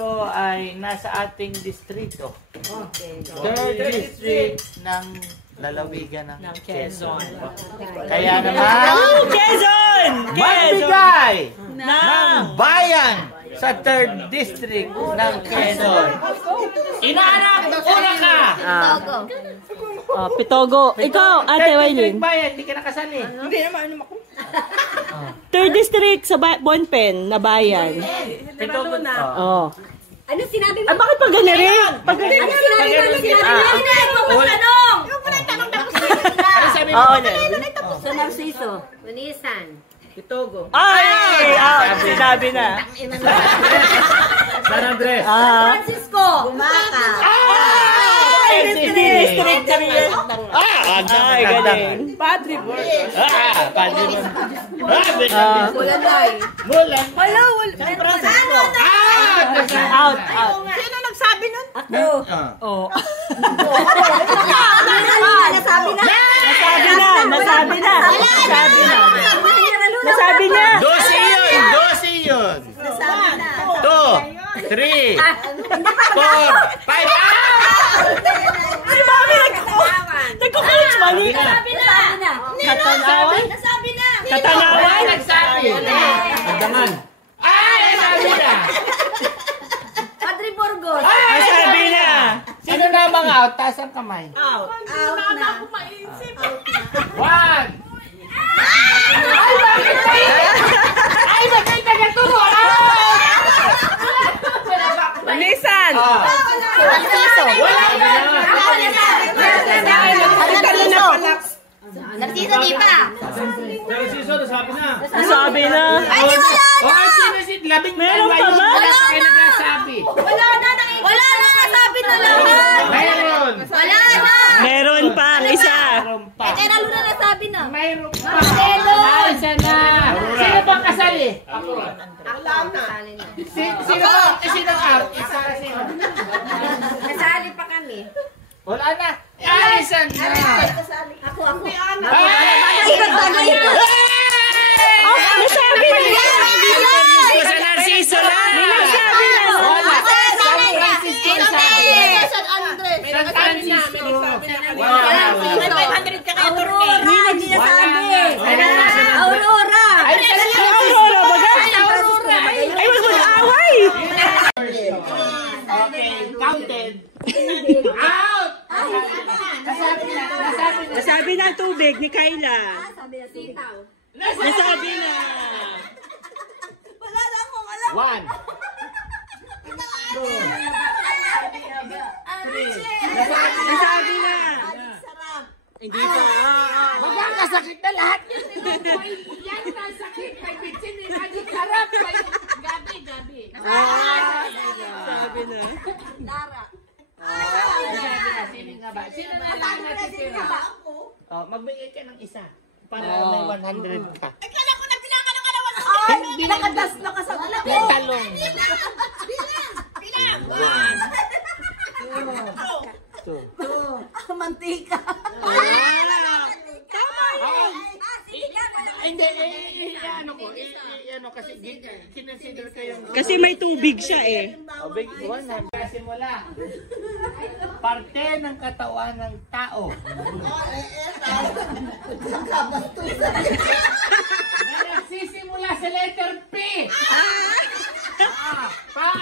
ito ay nasa ating distrito. Third district ng lalawigan ng Quezon. Kaya naman, Quezon! magbigay ng bayan sa third district ng Quezon. Inaanap, una ka! Pitogo. Ikaw, Ate Wailin. Bayan, hindi ka nakasali. Hindi naman ano ako. Third district sa Bonpen na bayan. Pitogo na. Oh. Ano sinabi mo? Ay, bakit pag gano'n rin? Pag gano'n Ano sinabi mo? Huwag mo tanong! Huwag mo na tanong tapos na! Ano sabi mo? Sa Narciso. Unisan. Pitogo. Ay! Sinabi na. San Andres. Francisco. Gumaka. District kami yan. Ay, galing. Padre Borg. Padre mo. Bulanay. Mulan. Wala, wala. Out. Sino nagsabi nun? Ako. Oh. Nasabi na. Nasabi na. Dos iyon. Nasabi na. 2, 3, 4, 5. Si Mami nagko-coach mali. Nasabi na. Katanawan? Nasabi na. Katanawan? Nagsabi. Magdangan. Nagsabi na. Padre Burgos. Nasabi na. Sino na mga out? Taas ang kamay. Out. Out na. 1. Ay, bakit tagaturo? Manisan. Narciso. Wala na. Narciso, di pa. Nasabi na. Ay, di wala. Labing Meron pa ba? Wala pa kayo nagsasabi. Wala na. Wala na. Nasabi na lahat. Mayroon. Wala na. Meron pa ang isa. Mayroon pa. Eh, kaya Luna nasabi na. Mayroon pa. Marcelo. Isa na. Sino bang kasali? Ako kasali na. Sino out? Isa kasi. Nasali pa kami. Wala na. Isa na. Ako. Nasabi na. Sa Narciso lang. Nasabi na. San Francisco sabi. San Andres. San Francisco. May 500 ka kayo, Turkey. Hindi nasabi. Aurora. Aurora, baga? Ay, wag mo na away. Okay, counted. Out! Nasabi na ang tubig ni Kayla. Sitaw. Nasabi na. Wala na akong alam. 1. Nasabi na. Sarap. Hindi pa. Magkakasakit na lahat yun. Yan na sakit. May bitsin, may magic harap. Gabi. Sabi na. Lara. Sino nga ba? Sino na lang natitira? Magbigay ka ng isa. Para may 100 ka. Kala ko na pinaka ng kalawan. Hindi nakadas na ka sa talong. Bilang. 2. Mantika. Tama yun. Hindi, ano kasi kinonsider kayong... Kasi may tubig siya eh. Simula. Parte ng katawan ng tao. Na nagsisimula sa letter P. Pa.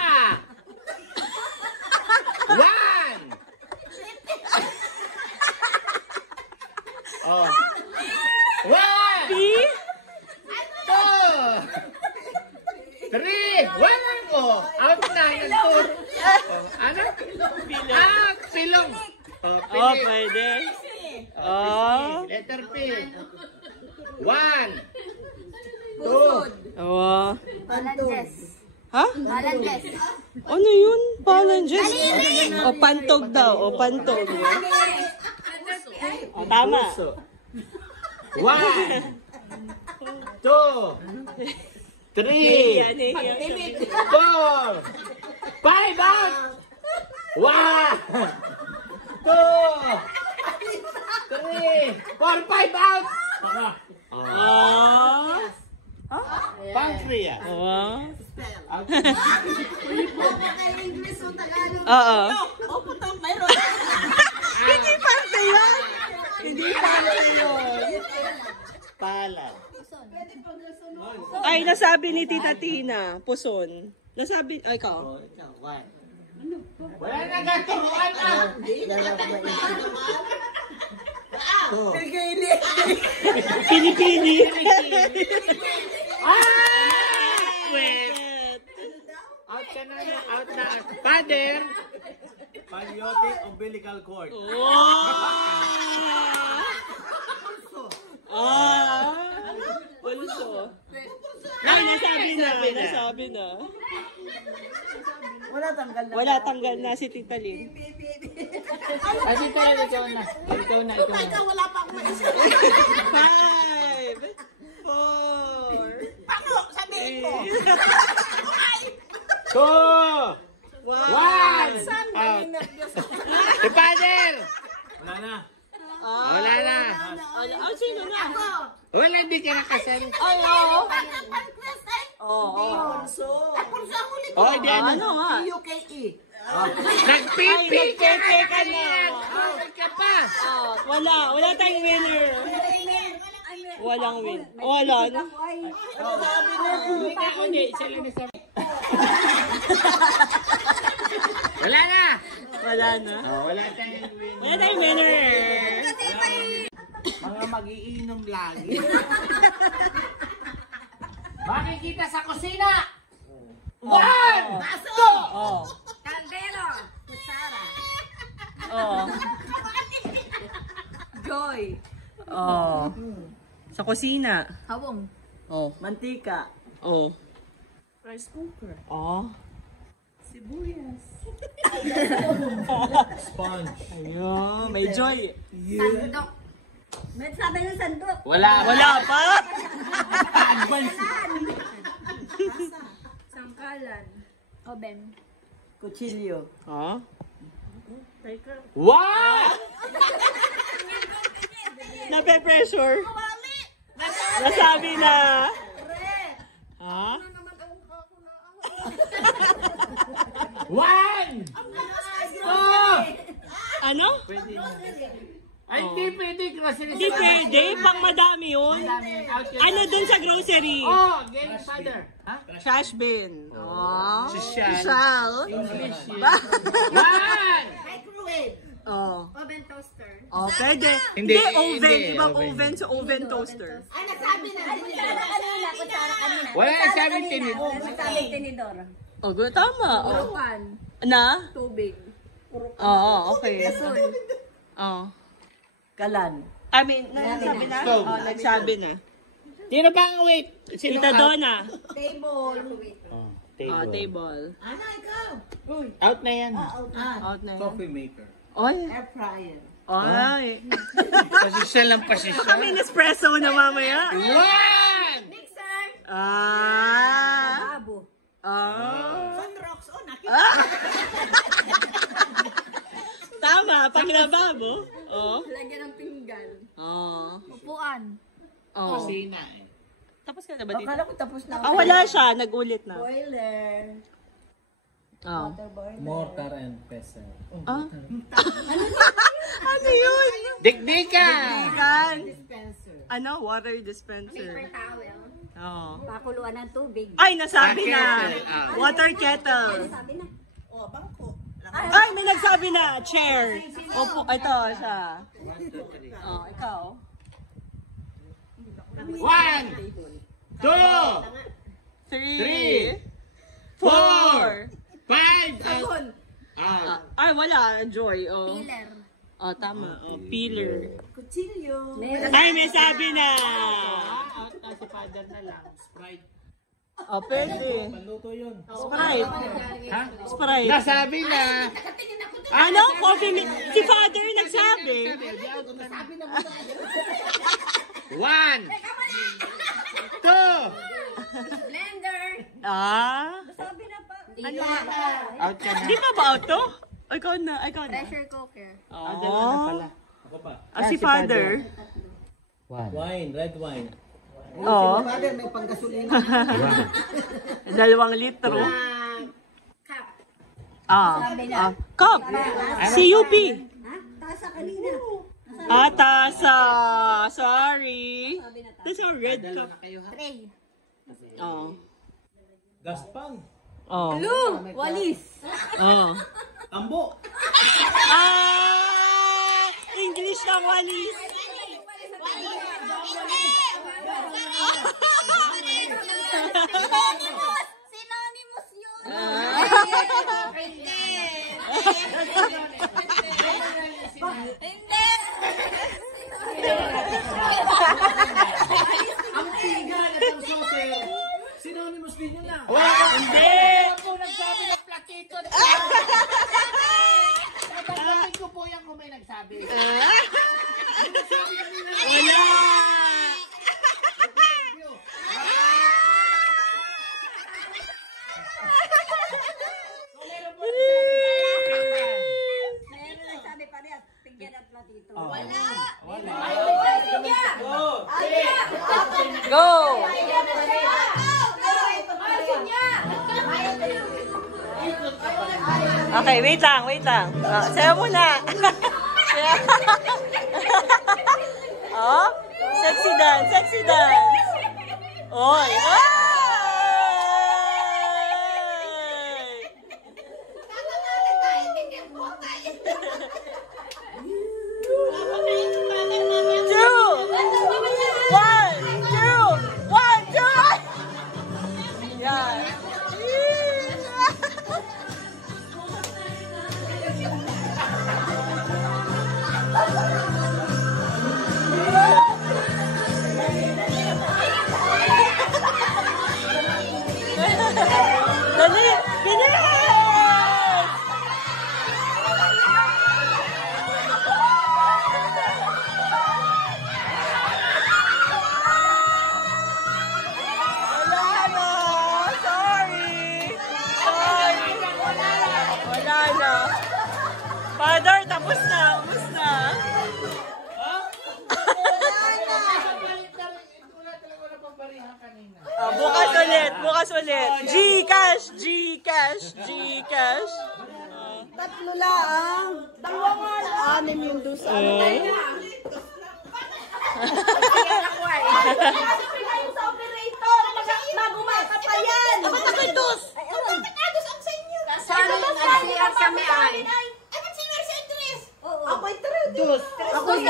1. Oh. 1. 2. 3. Walang ko. Out na yung tour. Ano? Pilong. Oh, pwede. Oh. Letter P. 1. 2. Oh. Balandes. Ha? Balandes. Ano yun? Phalanges? O pantog daw. O pantog. O, tama. 1. 2. 3. 4. 5 out. 1. 2. 3. 4, 5 out. Oh. Pancreas. Oh. spell. English o Tagalog. Oo. Oh, puto, mayroon. Hindi parte yun. Hindi parte yun. Palad. Ay, nasabi ni Tita Tina. Puson. Nasabi, ay, ikaw. Oh, ikaw, one. Wala na gaturuan na. Pini-pini. Wait. Out ka na. Out na. Father. Paliotic umbilical cord. Pulso. Ay, nasabi na. Nasabi na. Wala tanggal na. Wala, tanggal na si Tita Lynn. Kasi talaga ikaw na. Ikaw na. Wala pa akong maisip. 5, 4, Paano? Sabihin mo. 2, 1. Out. Si Father. Wala na. Wala na. Ah, sino na? Wala, hindi ka nakasal. Ay, oo. Oh, hindi ano. Ano nga? UKE. Nagpipi ka nagpepe ka na. Bakit ka pa? Wala tayong winner. Walang win. Wala na. Hindi ka ulit. Sila na sa... Wala na. Wala na. Wala tayong win. Wala tayong winner. Mga magiinom lagi. Makikita sa kusina. 1, 2. Oh. Caldero. Kutsara. Oh. Joy. Oh. Sa kusina. Hawong. Oh. Mantika. Oh. Rice cooker. Oh. Sibuyas. Sponge. Ayun, may joy. Sandok. May sabi ng sandok. Wala. Wala pa. Sangkalan. Oben. Kutsilyo. Oh. Wow! Nape-pressure. Nasabi na. Ha? 1, 2. Ano? Ay, hindi pwede. Grocery Hindi pwede. Pang madami yun. Ano dun sa grocery? Oh, game father. Ha? Trash bin. Oh. Social. Social. 1. Microwave. Oh. Oven toaster. Oh, pwede. Hindi, Hindi, oven. hindi, Ibang oven. oven sa oven toaster. Ay, nasabi na. Kutsara kanina. Kutsara kanina. Wala sabi tinidor. Nasabi tinidor. Oh, tama. Oh. Urukan. Na? Tubig. Oo, okay. Asul. Oh. Kalan. I mean, nagsabi na? Stove. Oh, nagsabi na. Sino ba ang wait? Sino Tita out? Donna. Table. Oh, Oh, table. Ana, ikaw. Out na yan. Out na yun. Coffee maker. Oy. Air fryer. Ay. Pasisyon lang pasisyon. Kami Nespresso na mamaya. 1. Mixer. Ah. Babo. Ah. Sunrocks. Oh, nakita. Tama, pag nababo. Oh. Lagyan ng pinggan. Oh. Upuan. Oh. Kusina eh. Tapos ka na ba dito? Akala ko tapos na. Ah, wala siya. Nagulit na. Boiler. Oh. Water boiler. Mortar and pestle. Ah? Ano yun? Dikdika. Kan. Dispenser. Ano? Water dispenser. Paper towel. Oh. Pakuluan ng tubig. Ay, nasabi na. kettle. Ah. Water kettle. Sabi na. Oh, bangko. Ay, may nagsabi na. Chair. Opo, ito siya. Oh, ikaw. 1, 2, 3, 3, 4, 5. Out. Out. Ay, wala. Joy. Oh. Peeler. Oh, tama. Oh, peeler. Kutsilyo. Ay, may sabi na. Out na si father na lang. Sprite. Oh, pwede. Paluto yun. Sprite. Ha? Sprite. Nasabi na. Ano? Coffee milk. Si father nagsabi. 1, 2. Blender. Ah? Sabi na pa. Ano? Out ka na. Di pa ba auto? Ikaw na. Ikaw na. Pressure cooker. Oh. Ako pa. Ah, si father. Wine. Red wine. Oo. Father, may panggasolina. 2 litro. Cup. CUP. Tasa kanina. Tasa. Sorry. That's a red cup. Tray. Oh. Gaspang. Oh. Walis. Oh. Ambo. English ng walis. Synonymous yun. Hindi. Ang tigan at ang saucer. Synonymous din yun na. Hindi. Ako nagsabi ng platito. Nagsabi ko po yan kung may nagsabi. Wala. Meron nagsabi parehas. Tingnan at platito. Wala. Go. Okay, wait lang. Sayo muna. Oh, sexy dance. Oy. Dali! Bilis! Wala na! Sorry! Wala na. Father, tapos na. Bukas ulit. Gcash. Tatlo lang. Dalawa nga lang. 6 yung doon sa ano. Sa operator. Magumaka pa yan. Ba't ako'y dos? Dos ang sa inyo. Sana nag-CR kami ay. Ay, ba't senior sa interest? Ako'y 3. Dos. Ako'y 2.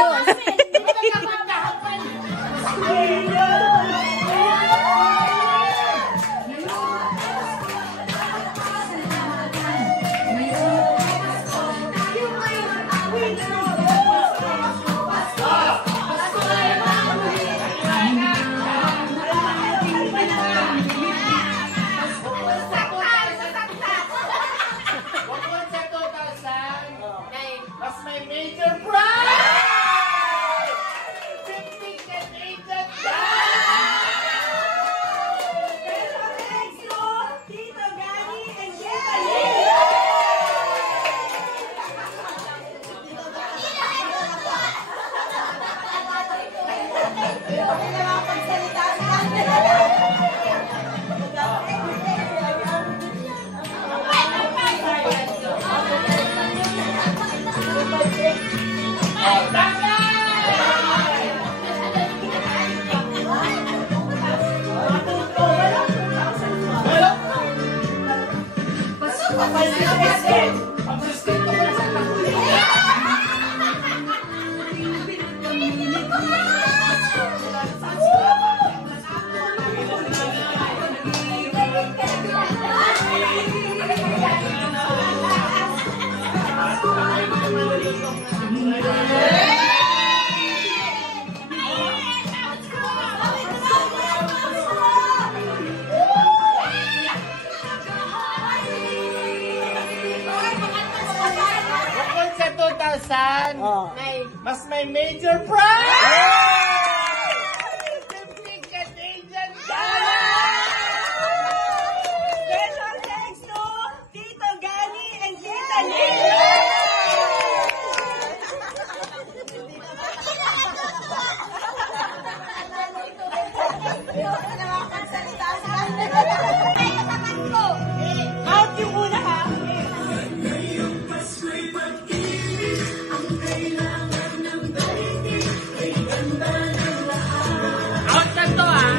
Mas may major prize! 50 and 8 Tito Gani and Mas may major prize! 50 Canadian Special thanks to Tito Gani and Tita Lily! Out yung una ha. Out na to ah.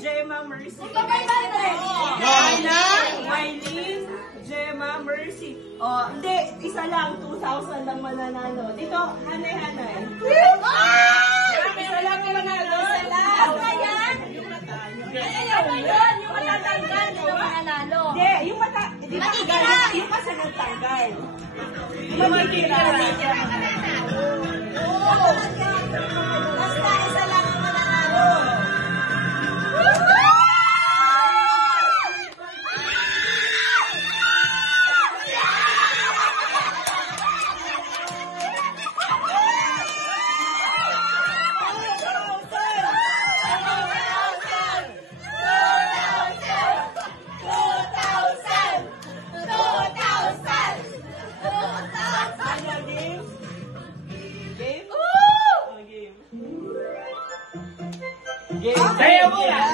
Gemma Mercy. Mylene, Gemma Mercy. Oh, hindi, isa lang, 2,000 lang mananalo. Dito, hanay-hanay. Isa lang yung mananalo. Isa lang. Yung matatanggal, yung mananalo. Hindi, yung matatanggal, yung kasi nagtanggal. Yung matitira. Basta isa lang ang mananalo. Saya mo yan!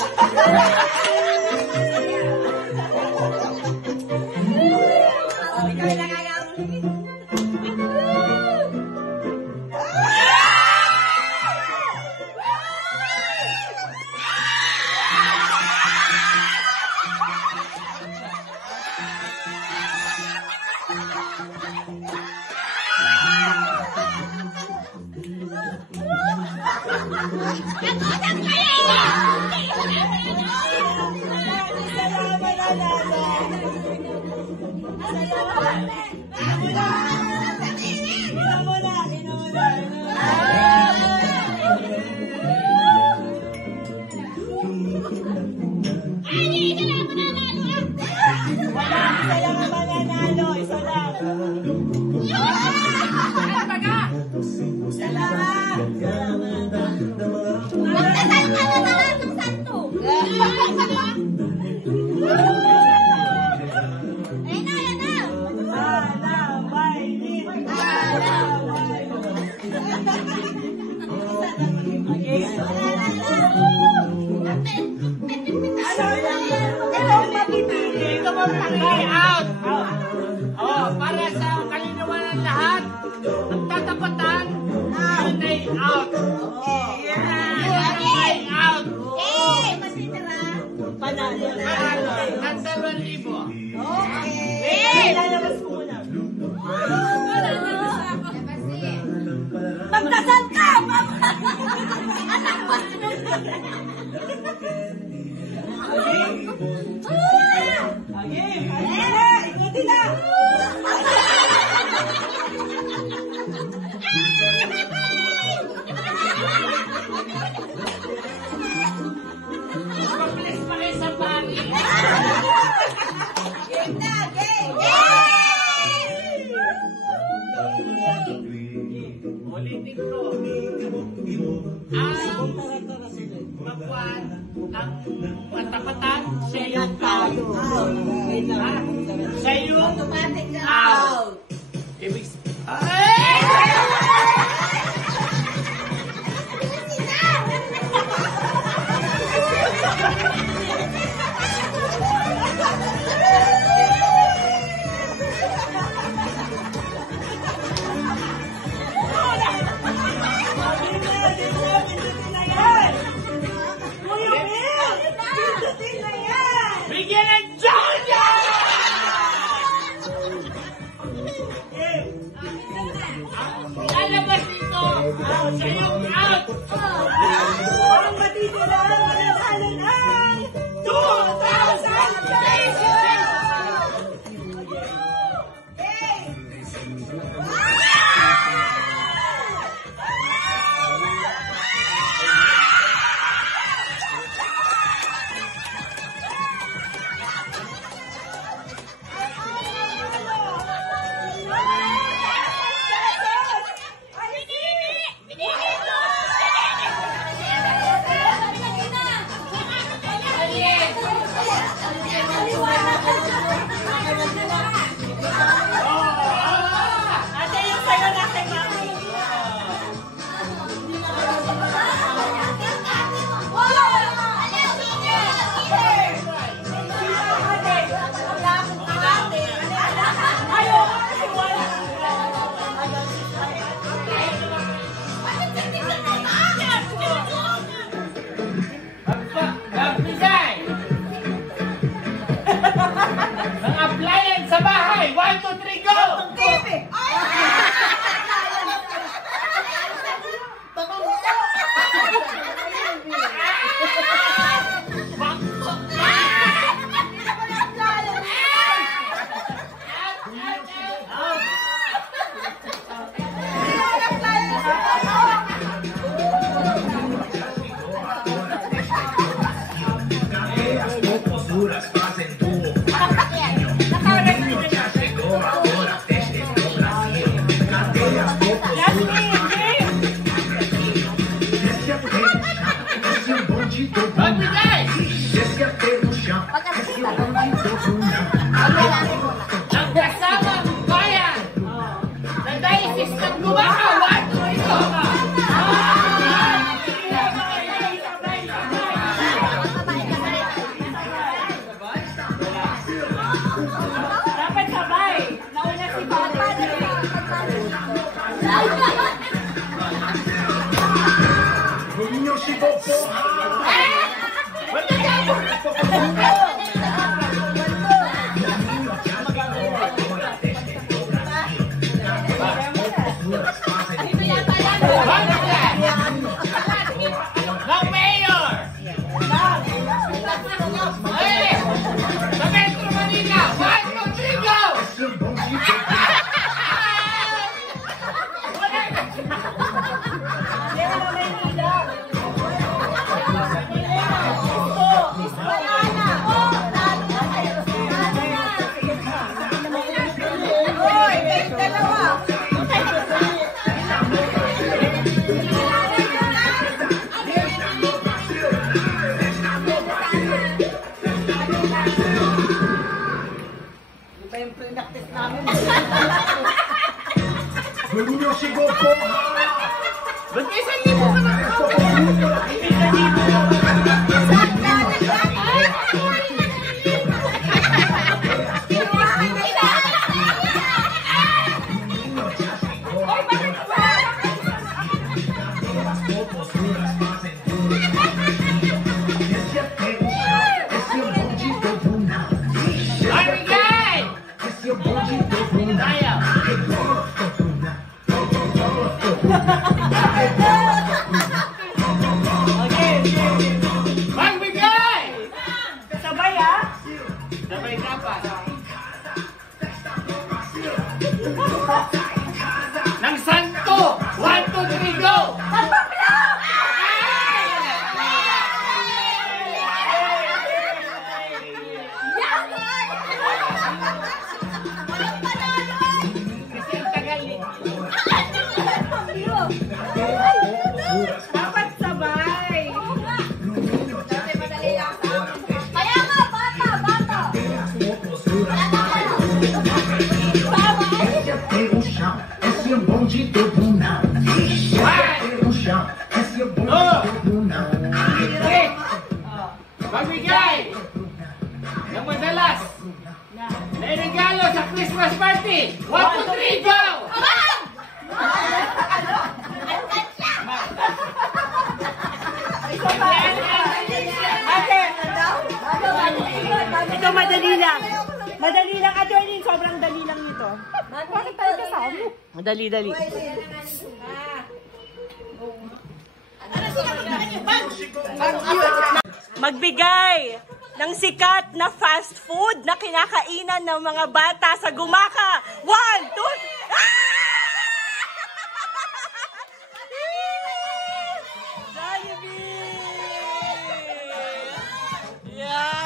Ikutin na! Mabilis pa kayo sa pangin. Game na, game! Ulitin ko. Ang magwan, ang matapatan, siya yung out. Siya yung Automatic na out. out. Ibig bigyan ng Junior! Lalabas dito! Siya yung out! Ang matitira ang mananalo ng 2,000 pesos! Ate, yung sayo na kay Mami. Magbigay! Ang appliance sa bahay! 1, 2, 3, go! Magbigay! Ang kasamang bayan na diocese ng Gumaka! 1, 2, 3, go! Dapat sabay. Nauna si Papa. Ng mayor! Hey! Sa Metro Manila! 1, 2, 3, go! Ba't may 1,000 ka na? Barigay! Tayo! Okay. Magbigay ng madalas na regalo sa Christmas party. 1, 2, 3, go! Ito madali lang. Madali lang, attorney. Sobrang dali lang nito. Bakit tayo kasama? Dali. Magbigay ng sikat na fast food na kinakainan ng mga bata sa Gumaka. 1, 2, Jollibee! Yeah!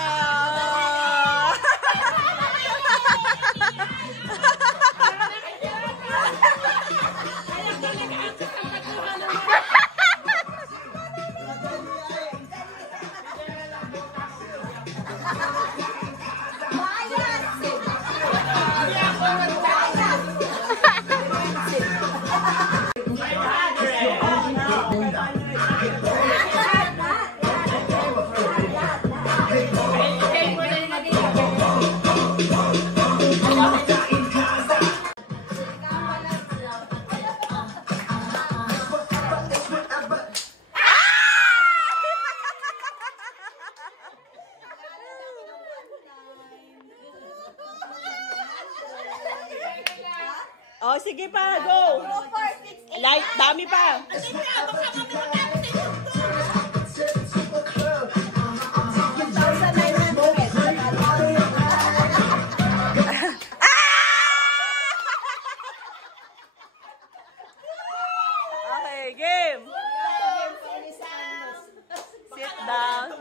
Oh, sige pa, go! Light, dami pa! Okay, game! Sit down.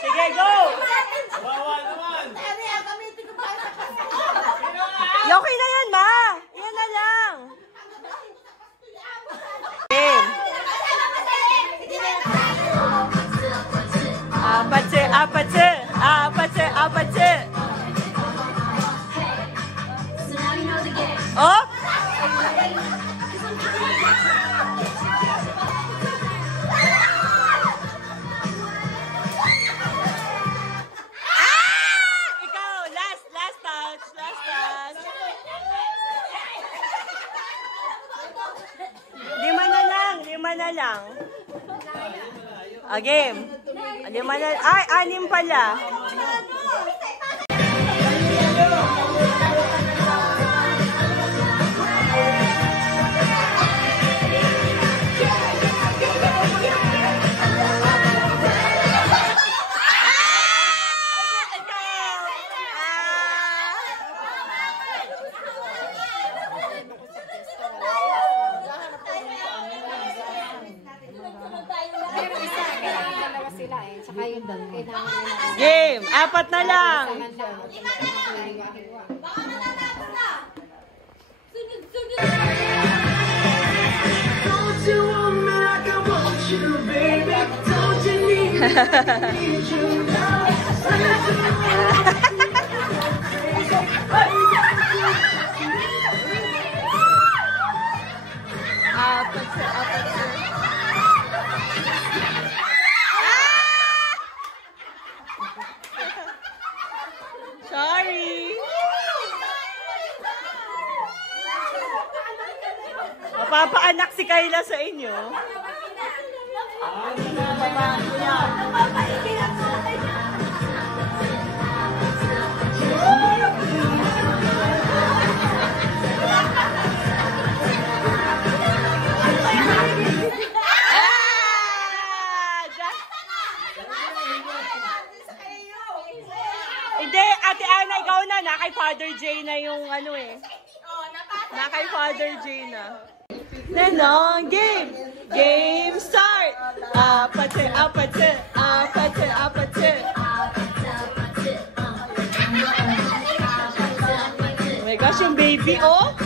Sige, go! Okay na yan, ma! Yan na lang! Game! Apatse! Oh! Ikaw, last touch. Lima na lang. Game. 5 na. Ay, 6 pala. Game. 4 na lang. Sorry. Mapapaanak si Kayla sa inyo. Hindi, Ate Ana, ikaw na. Nakay Father Jay na yung ano eh. Oh, napasa. Na kay Father Jay na. Nanong game! Game start! Apate, apate, apate, apate. Oh my gosh, yung baby, oh!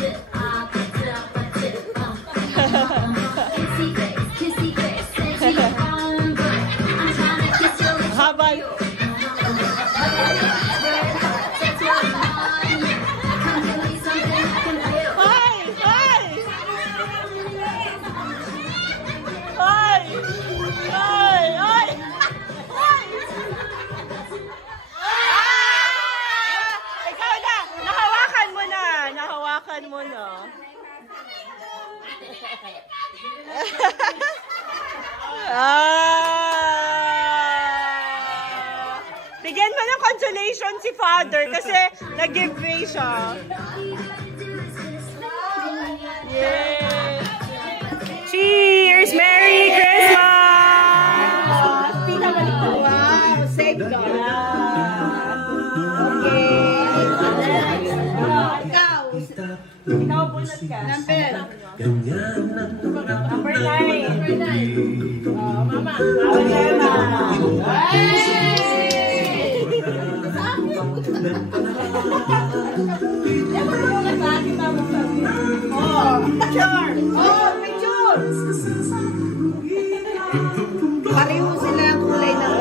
Habang... mo na. Bigyan mo ng consolation si Father kasi nag-giveaway siya. Yay! Cheers! Merry Christmas! Wow, save God. Ikaw bunot ka. Number 9. Mama. Pareho sila ang kulay ng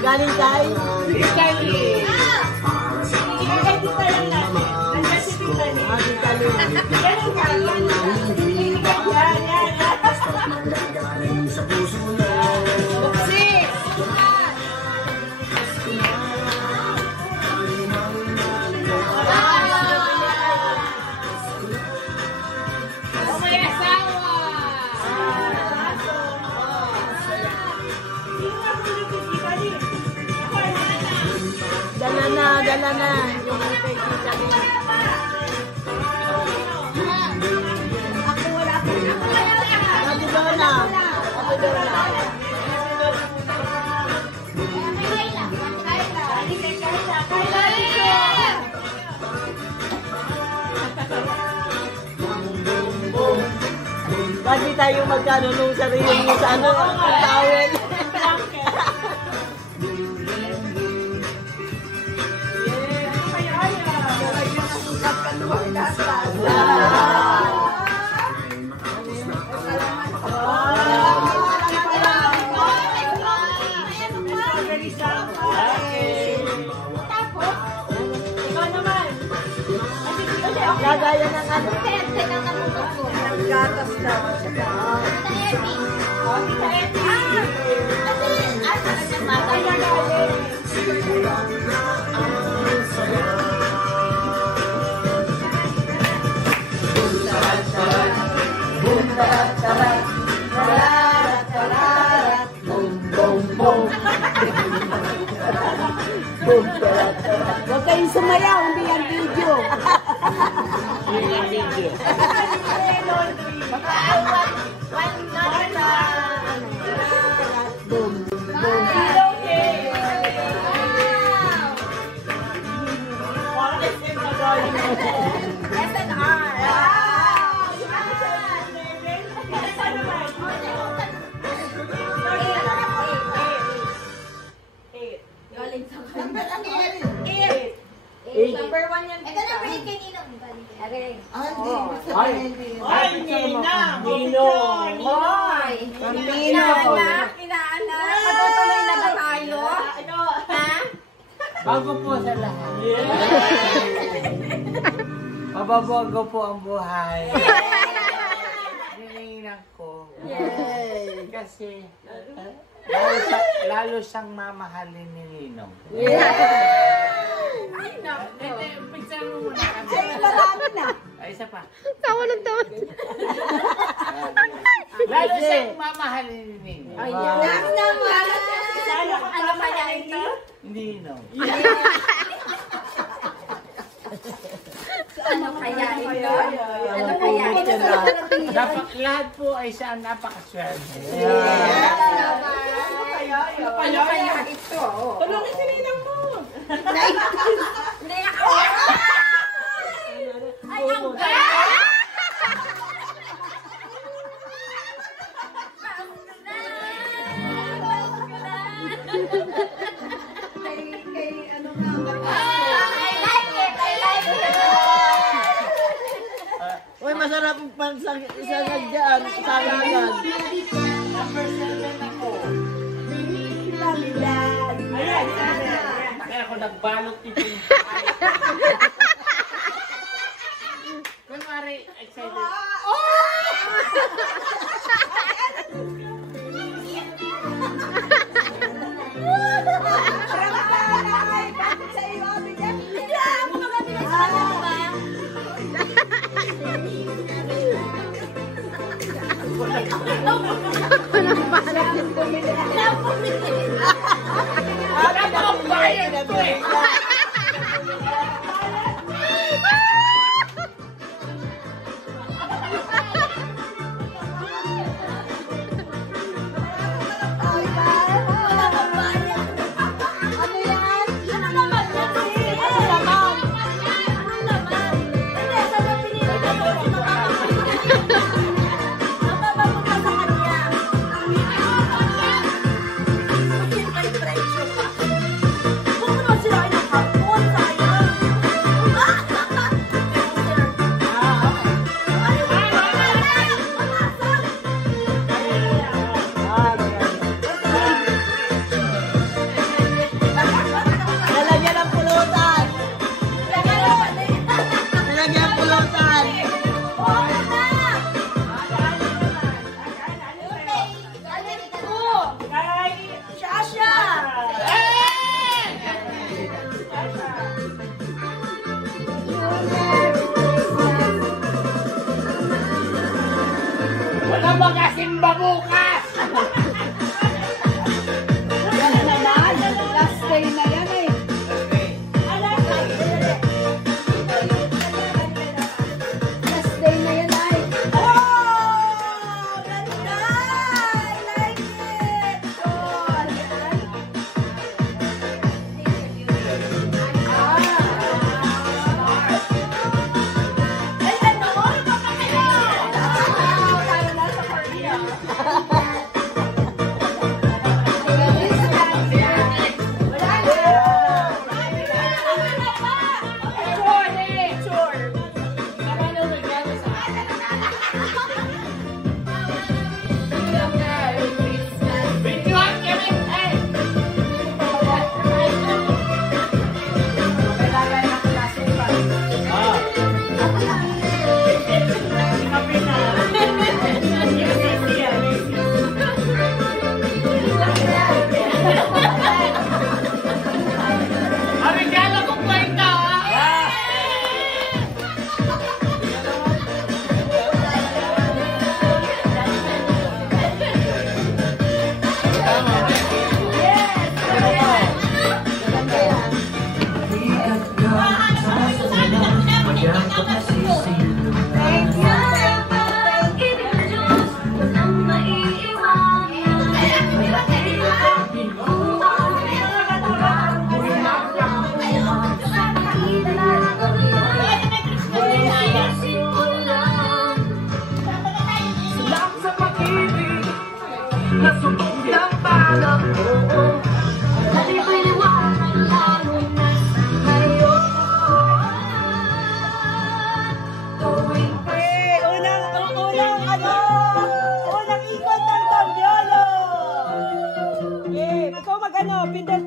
galing tayo. Dala na yung kay Tita mo. Ako wala. Ako wala. Ako wala. Kasi tayo magkano nung sarili mo sa ano, towel. Lagaya ng ano? Ng gatas daw. Huwag kayong sumayaw, hindi yan video. Number 1 yan. Ito na break kanina. Ay, Nina! Ninong! Hoy! Inaanak! Patutuloy na ba tayo? Ha? Bago po sa lahat. Mababago po ang buhay. Hinihingan ko. Kasi lalo siyang mamahalin ni Ninong. Ay, picture mo muna kami. Ay, marami na. Ay, isa pa. Tawa ng tawa. Lalo siyang mamahalin ni Ninong. Nak naman! Ano kaya ito? Hindi Ninong. Ano kaya ito? Ano kaya ito? Lahat po ay siya napakaswerte. Ano kaya ito? Tulungin si Ninang mo! Hindi ako! Ay, ang Uy, masarap ang pansagad dyan. Sangagan. Number 7 ako. Ayan, Kaya ako nagbalot ito. Kunwari, excited.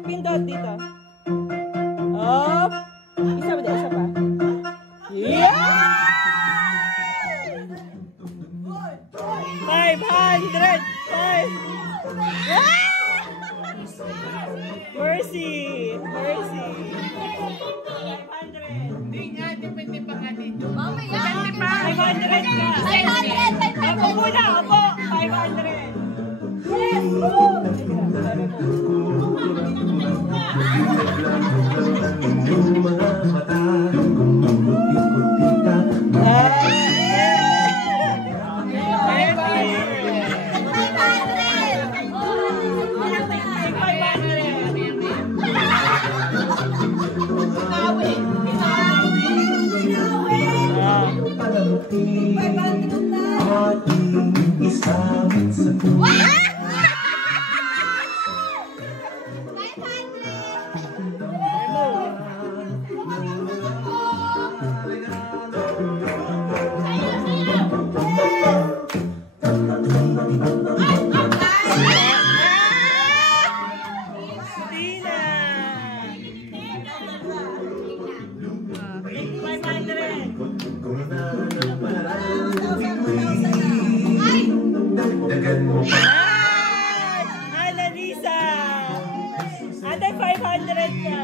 Pindot dito. Up. Isa pa, isa pa. Yeah! 500! Mercy! Mercy! 500! Hindi nga, depende pa nga dito. Mamaya. 500 ka! 500! Ako muna, ako! 500! Yes! Annalisa! Ate, 500 ka!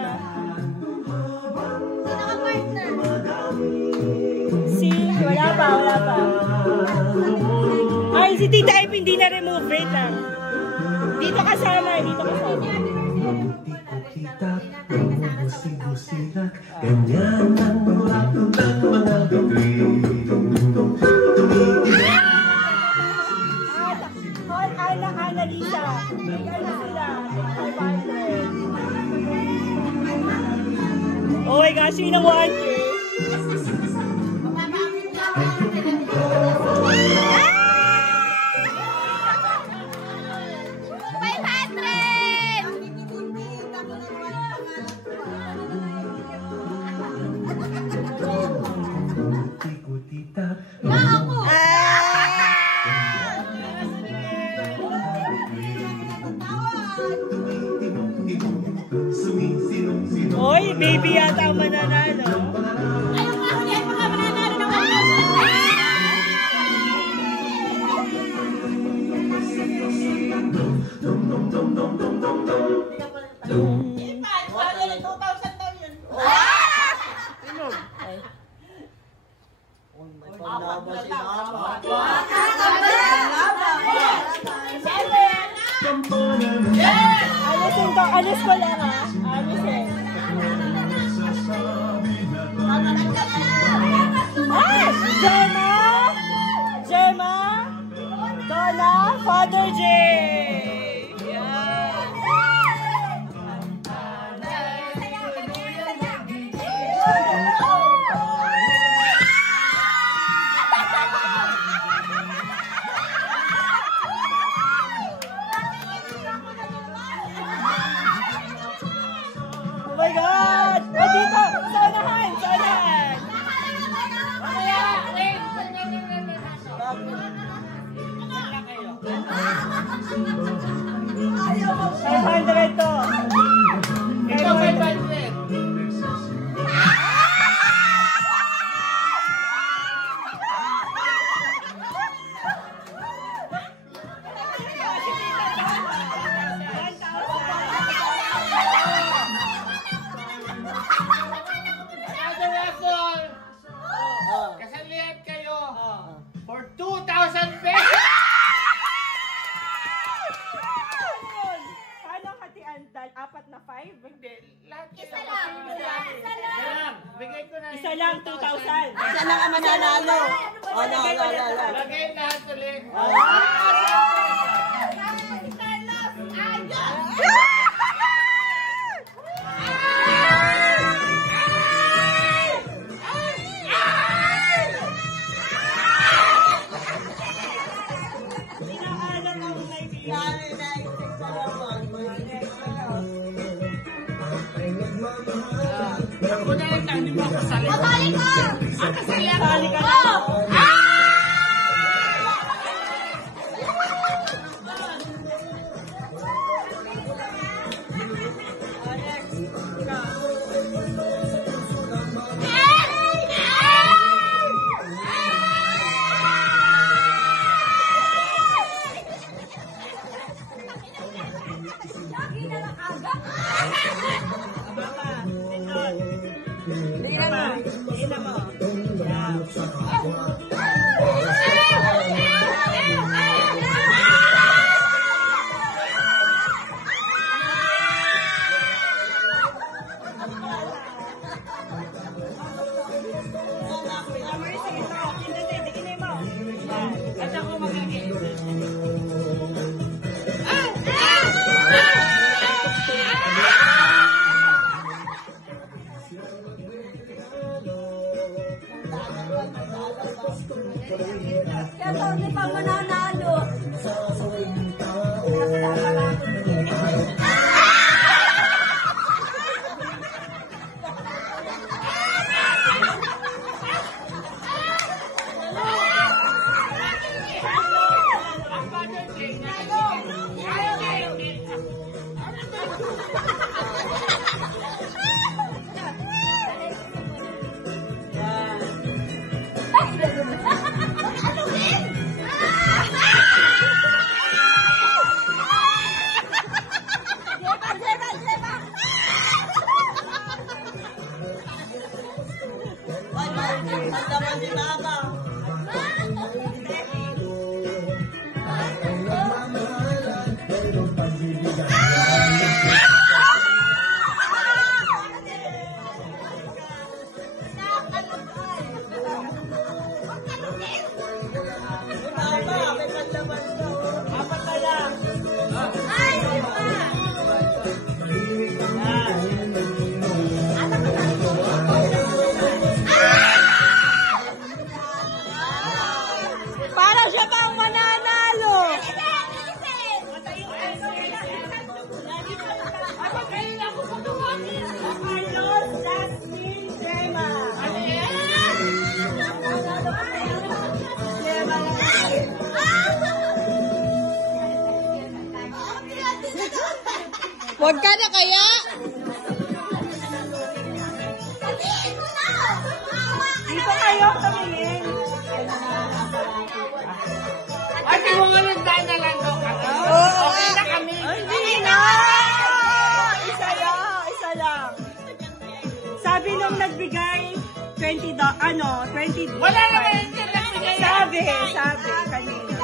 Si, wala pa. Ay, si Tita Ip hindi na-remove. Wait lang. Dito kasama. Ganyan ang lapot ng mga bituin. All anak Annalisa. Bigyan na sila. 500. Oh my gosh, yun ang 1K. Oy, baby yata ang mananalo. Alis ko lang ha. Alisin. Ay! Gemma! Donna! Father J! Yan. Isa lang ang mananalo. O, no. Lagay lahat ulit. Ako na lang, hindi mo ako salita. Matali ka! Sali ka na. At ako magiging. Kaya pa, hindi pa mananalo. Para siya bang mananalo? Carlos, Jasmine, Gemma. Huwag ka na kaya? Dito kayo, tumingin. Ate mo nga lang tayo na lang daw kami. Okay na kami. Hindi na! Isa lang. Sabi nung nagbigay, $20, 20. Wala naman yung nagbigay. Sabi, kanina.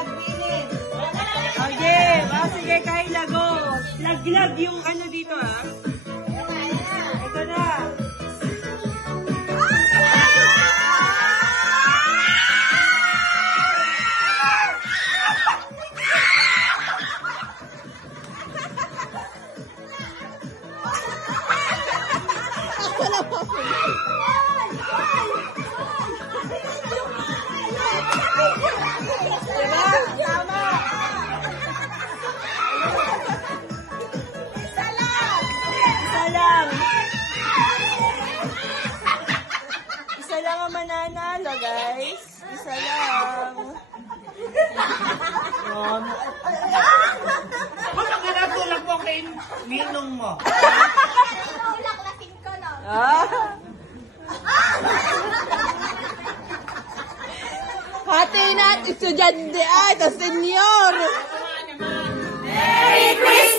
Okay, sige, Kayla, go. Laglag yung ano dito, ha? Ito na. Isa lang ang mananalo, guys. Isa lang. Kung ang kinatulog mo kay ninong mo. Lasing ka na. Hati na at estudyante ay, tas senyor. Merry Christmas!